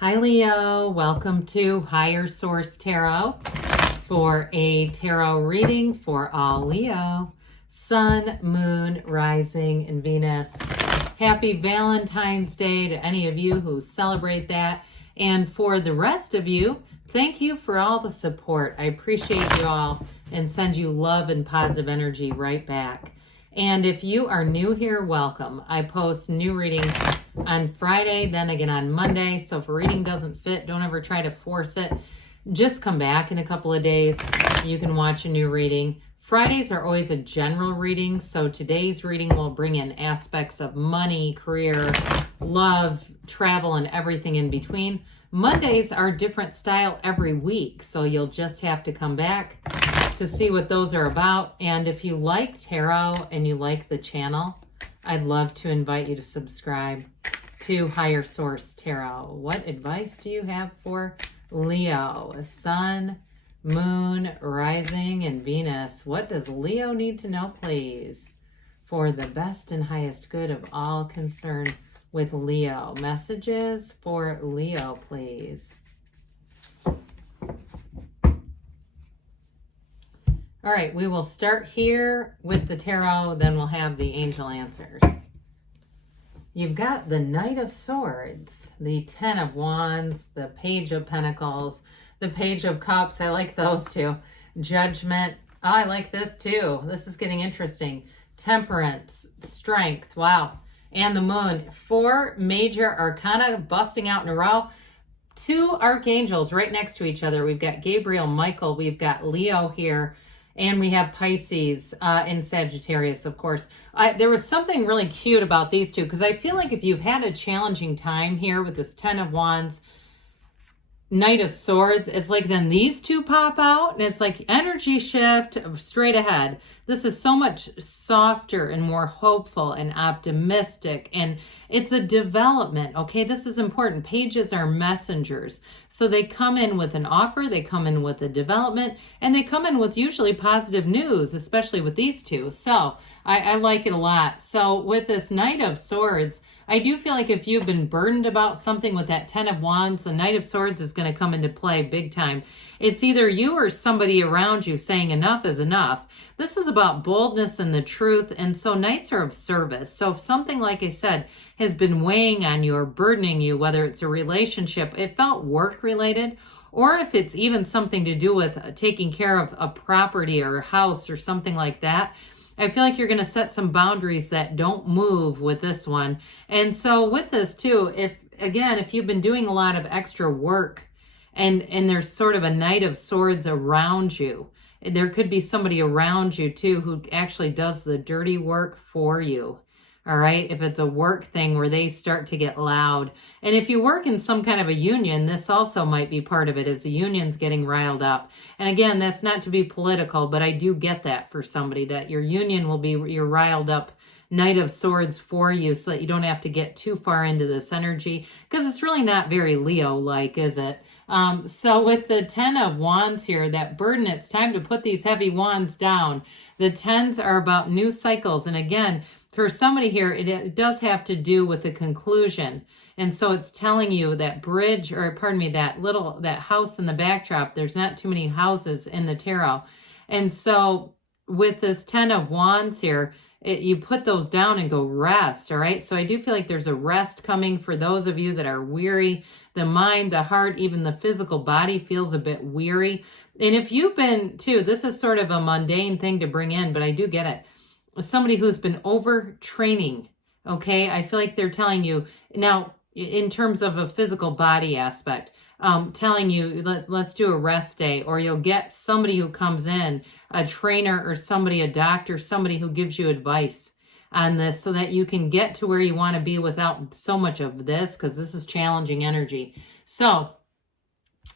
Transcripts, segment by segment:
Hi Leo, welcome to Higher Source Tarot for a tarot reading for all Leo, Sun, Moon, Rising, and Venus. Happy Valentine's Day to any of you who celebrate that. And for the rest of you, thank you for all the support. I appreciate you all and send you love and positive energy right back. And if you are new here, welcome. I post new readings on Friday, then again on Monday. So if a reading doesn't fit, don't ever try to force it. Just come back in a couple of days. You can watch a new reading. Fridays are always a general reading. So today's reading will bring in aspects of money, career, love, travel, and everything in between. Mondays are different style every week. So you'll just have to come back to see what those are about. And if you like tarot and you like the channel, I'd love to invite you to subscribe to Higher Source Tarot. What advice do you have for Leo? Sun, Moon, Rising, and Venus. What does Leo need to know, please, for the best and highest good of all concerned with Leo? Messages for Leo, please. All right, we will start here with the tarot, then we'll have the angel answers. You've got the Knight of Swords, the Ten of Wands, the Page of Pentacles, the Page of Cups. I like those two. Judgment. Oh, I like this too. This is getting interesting. Temperance, Strength. Wow. And the Moon. 4 major arcana busting out in a row. 2 archangels right next to each other. We've got Gabriel, Michael. We've got Leo here. And we have Pisces in Sagittarius, of course. There was something really cute about these two, because I feel like if you've had a challenging time here with this Ten of Wands, Knight of Swords, it's like then these two pop out, and it's like energy shift straight ahead. This is so much softer and more hopeful and optimistic, and it's a development, okay? This is important. Pages are messengers. So they come in with an offer, they come in with a development, and they come in with usually positive news, especially with these two. So I like it a lot. So with this Knight of Swords, I do feel like if you've been burdened about something with that Ten of Wands, the Knight of Swords is going to come into play big time. It's either you or somebody around you saying enough is enough. This is about boldness and the truth, and so Knights are of service. So if something, like I said, has been weighing on you or burdening you, whether it's a relationship, it felt work-related, or if it's even something to do with taking care of a property or a house or something like that, I feel like you're going to set some boundaries that don't move with this one. And so with this too, if you've been doing a lot of extra work and there's sort of a Knight of Swords around you, there could be somebody around you too who actually does the dirty work for you. All right, if it's a work thing where they start to get loud. And if you work in some kind of a union, this also might be part of it, as the union's getting riled up. And again, that's not to be political, but I do get that for somebody, that your union will be your riled up Knight of Swords for you, so that you don't have to get too far into this energy, because it's really not very Leo-like, is it? So with the Ten of Wands here, that burden, it's time to put these heavy wands down. The tens are about new cycles. And again, for somebody here, it does have to do with the conclusion. And so it's telling you that bridge, or pardon me, that house in the backdrop, there's not too many houses in the tarot. And so with this Ten of Wands here, you put those down and go rest, all right? So I do feel like there's a rest coming for those of you that are weary. The mind, the heart, even the physical body feels a bit weary. And if you've been, too, this is sort of a mundane thing to bring in, but I do get it. Somebody who's been overtraining, okay? I feel like they're telling you, now, in terms of a physical body aspect, telling you, let's do a rest day, or you'll get somebody who comes in, a trainer or somebody, a doctor, somebody who gives you advice on this so that you can get to where you want to be without so much of this, because this is challenging energy. So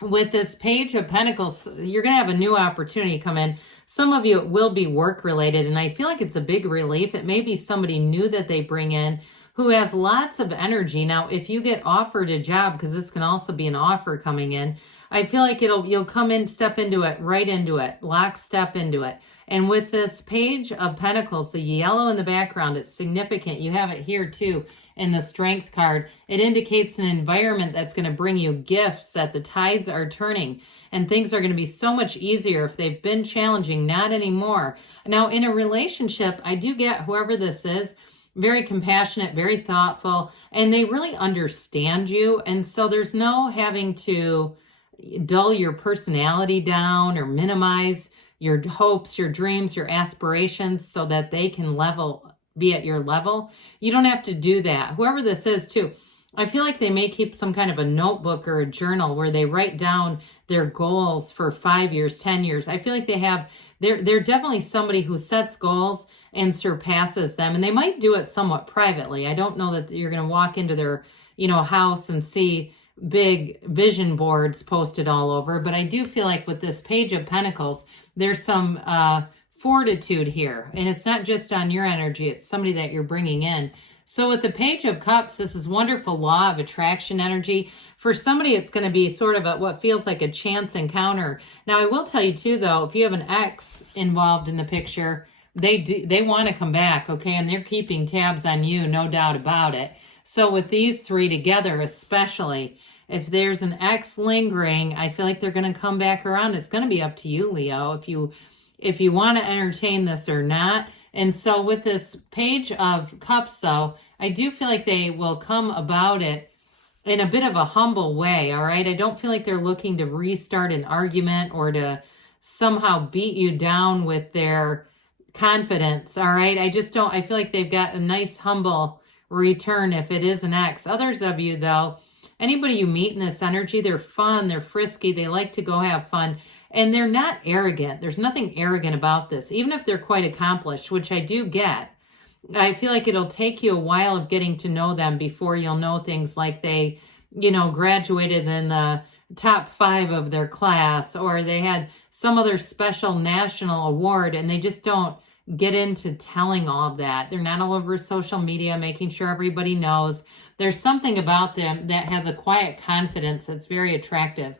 with this Page of Pentacles, you're going to have a new opportunity come in. Some of you, it will be work related, and I feel like it's a big relief. It may be somebody new that they bring in who has lots of energy. Now, if you get offered a job, because this can also be an offer coming in, I feel like you'll come in, step into it, right into it, lockstep into it. And with this Page of Pentacles, the yellow in the background, it's significant. You have it here too. in the Strength card. It indicates an environment that's going to bring you gifts, that the tides are turning and things are going to be so much easier. If they've been challenging, not anymore. Now, in a relationship, I do get whoever this is, very compassionate, very thoughtful, and they really understand you. And so there's no having to dull your personality down or minimize your hopes, your dreams, your aspirations so that they can be at your level. You don't have to do that. Whoever this is too, I feel like they may keep some kind of a notebook or a journal where they write down their goals for 5 years, 10 years. I feel like they're definitely somebody who sets goals and surpasses them, and they might do it somewhat privately. I don't know that you're going to walk into their, house and see big vision boards posted all over, but I do feel like with this Page of Pentacles, there's some fortitude here, and it's not just on your energy, it's somebody that you're bringing in. So with the Page of Cups, this is wonderful law of attraction energy. For somebody, it's going to be sort of what feels like a chance encounter. Now, I will tell you too, though, if you have an ex involved in the picture, they want to come back, okay? And they're keeping tabs on you, no doubt about it. So with these three together, especially, if there's an ex lingering, I feel like they're going to come back around. It's going to be up to you, Leo, if you want to entertain this or not. And so with this Page of Cups, though, I do feel like they will come about it in a bit of a humble way, all right? I don't feel like they're looking to restart an argument or to somehow beat you down with their confidence, all right? I feel like they've got a nice, humble return if it is an ex. Others of you, though, anybody you meet in this energy, they're fun, they're frisky, they like to go have fun. And they're not arrogant. There's nothing arrogant about this, even if they're quite accomplished, which I do get. I feel like it'll take you a while of getting to know them before you'll know things like they, graduated in the top 5 of their class, or they had some other special national award, and they just don't get into telling all of that. They're not all over social media making sure everybody knows. There's something about them that has a quiet confidence that's very attractive.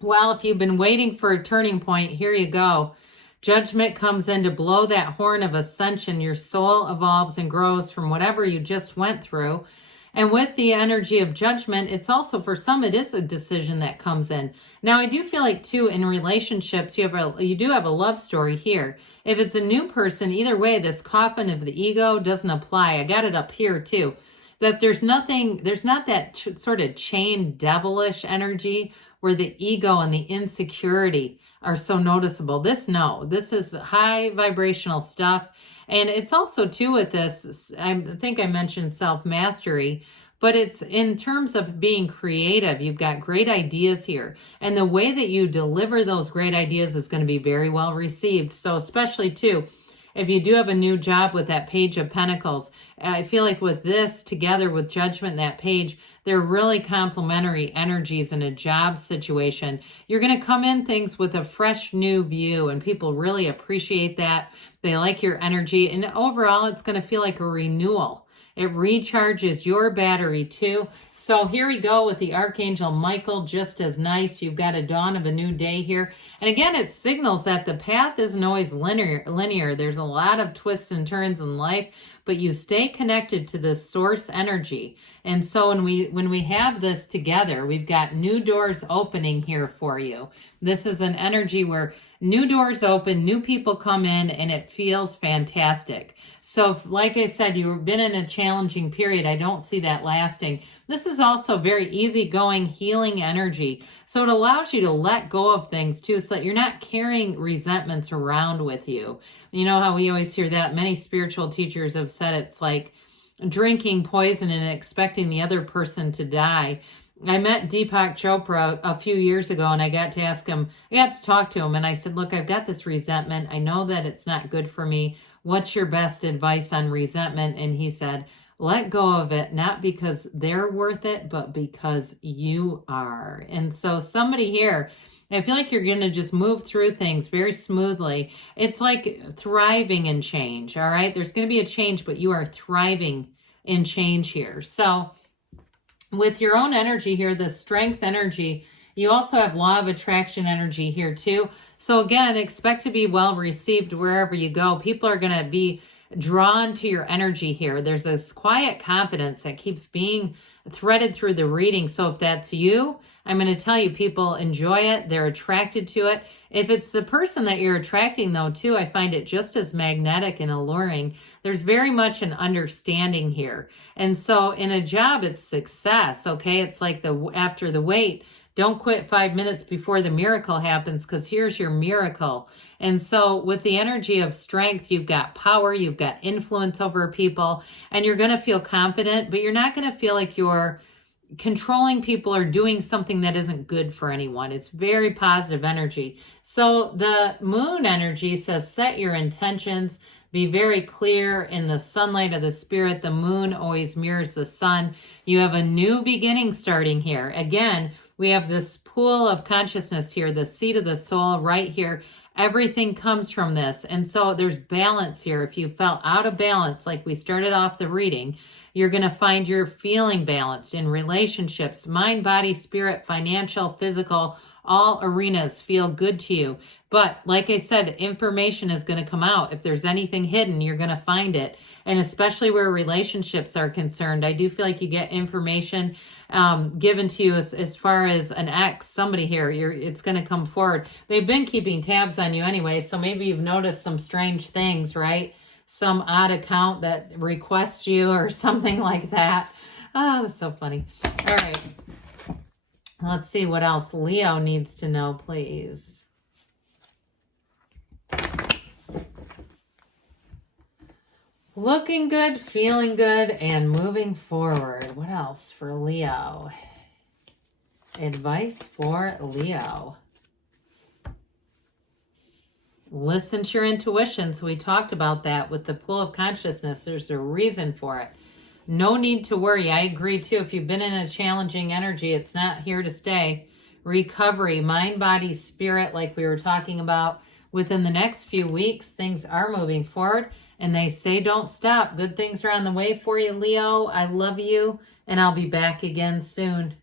Well, if you've been waiting for a turning point, here you go. Judgment comes in to blow that horn of ascension. Your soul evolves and grows from whatever you just went through. And with the energy of Judgment, it's also, for some, it is a decision that comes in. Now, I do feel like, too, in relationships, you do have a love story here. If it's a new person, either way, this coffin of the ego doesn't apply. I got it up here, too. That there's not that sort of chained devilish energy where the ego and the insecurity are so noticeable. This is high vibrational stuff. And it's also too with this, I think I mentioned self-mastery, but it's in terms of being creative. You've got great ideas here. And the way that you deliver those great ideas is going to be very well received. So especially too, if you do have a new job with that Page of Pentacles, I feel like with this together with Judgment, that page, they're really complementary energies in a job situation. You're going to come in things with a fresh new view, and people really appreciate that. They like your energy, and overall, it's going to feel like a renewal. It recharges your battery too. So here we go with the Archangel Michael, just as nice. You've got a dawn of a new day here. And again, it signals that the path isn't always linear. There's a lot of twists and turns in life, but you stay connected to this source energy. And so when we have this together, we've got new doors opening here for you. This is an energy where new doors open, new people come in, and it feels fantastic. So like I said, you've been in a challenging period. I don't see that lasting. This is also very easygoing, healing energy. So it allows you to let go of things too, so that you're not carrying resentments around with you. You know how we always hear that? Many spiritual teachers have said it's like drinking poison and expecting the other person to die. I met Deepak Chopra a few years ago, and I got to talk to him, and I said, look, I've got this resentment. I know that it's not good for me. What's your best advice on resentment? And he said, let go of it, not because they're worth it, but because you are. And so somebody here, I feel like you're going to just move through things very smoothly. It's like thriving in change, all right? There's going to be a change, but you are thriving in change here. So with your own energy here, the strength energy, you also have law of attraction energy here too. So again, expect to be well received wherever you go. People are going to be drawn to your energy here. There's this quiet confidence that keeps being threaded through the reading. So if that's you, I'm going to tell you, people enjoy it. They're attracted to it. If it's the person that you're attracting, though, too, I find it just as magnetic and alluring. There's very much an understanding here. And so in a job, it's success, okay? It's like after the wait, don't quit 5 minutes before the miracle happens, because here's your miracle. And so with the energy of strength, you've got power, you've got influence over people, and you're going to feel confident, but you're not going to feel like you're controlling people or doing something that isn't good for anyone. It's very positive energy. So the moon energy says set your intentions, be very clear in the sunlight of the spirit. The moon always mirrors the sun. You have a new beginning starting here. Again, we have this pool of consciousness here, the seat of the soul right here. Everything comes from this. And so there's balance here. If you felt out of balance, like we started off the reading, you're going to find you're feeling balanced in relationships, mind, body, spirit, financial, physical, all arenas feel good to you. But like I said, information is going to come out. If there's anything hidden, you're going to find it. And especially where relationships are concerned, I do feel like you get information given to you as far as an ex, somebody here, it's going to come forward. They've been keeping tabs on you anyway, so maybe you've noticed some strange things, right? Some odd account that requests you or something like that. Oh, that's so funny. All right. Let's see what else Leo needs to know, please. Looking good, feeling good, and moving forward. What else for Leo? Advice for Leo. Listen to your intuition. So we talked about that with the pool of consciousness. There's a reason for it. No need to worry. I agree too. If you've been in a challenging energy, it's not here to stay. Recovery, mind, body, spirit, like we were talking about. Within the next few weeks, things are moving forward. And they say don't stop. Good things are on the way for you, Leo. I love you. And I'll be back again soon.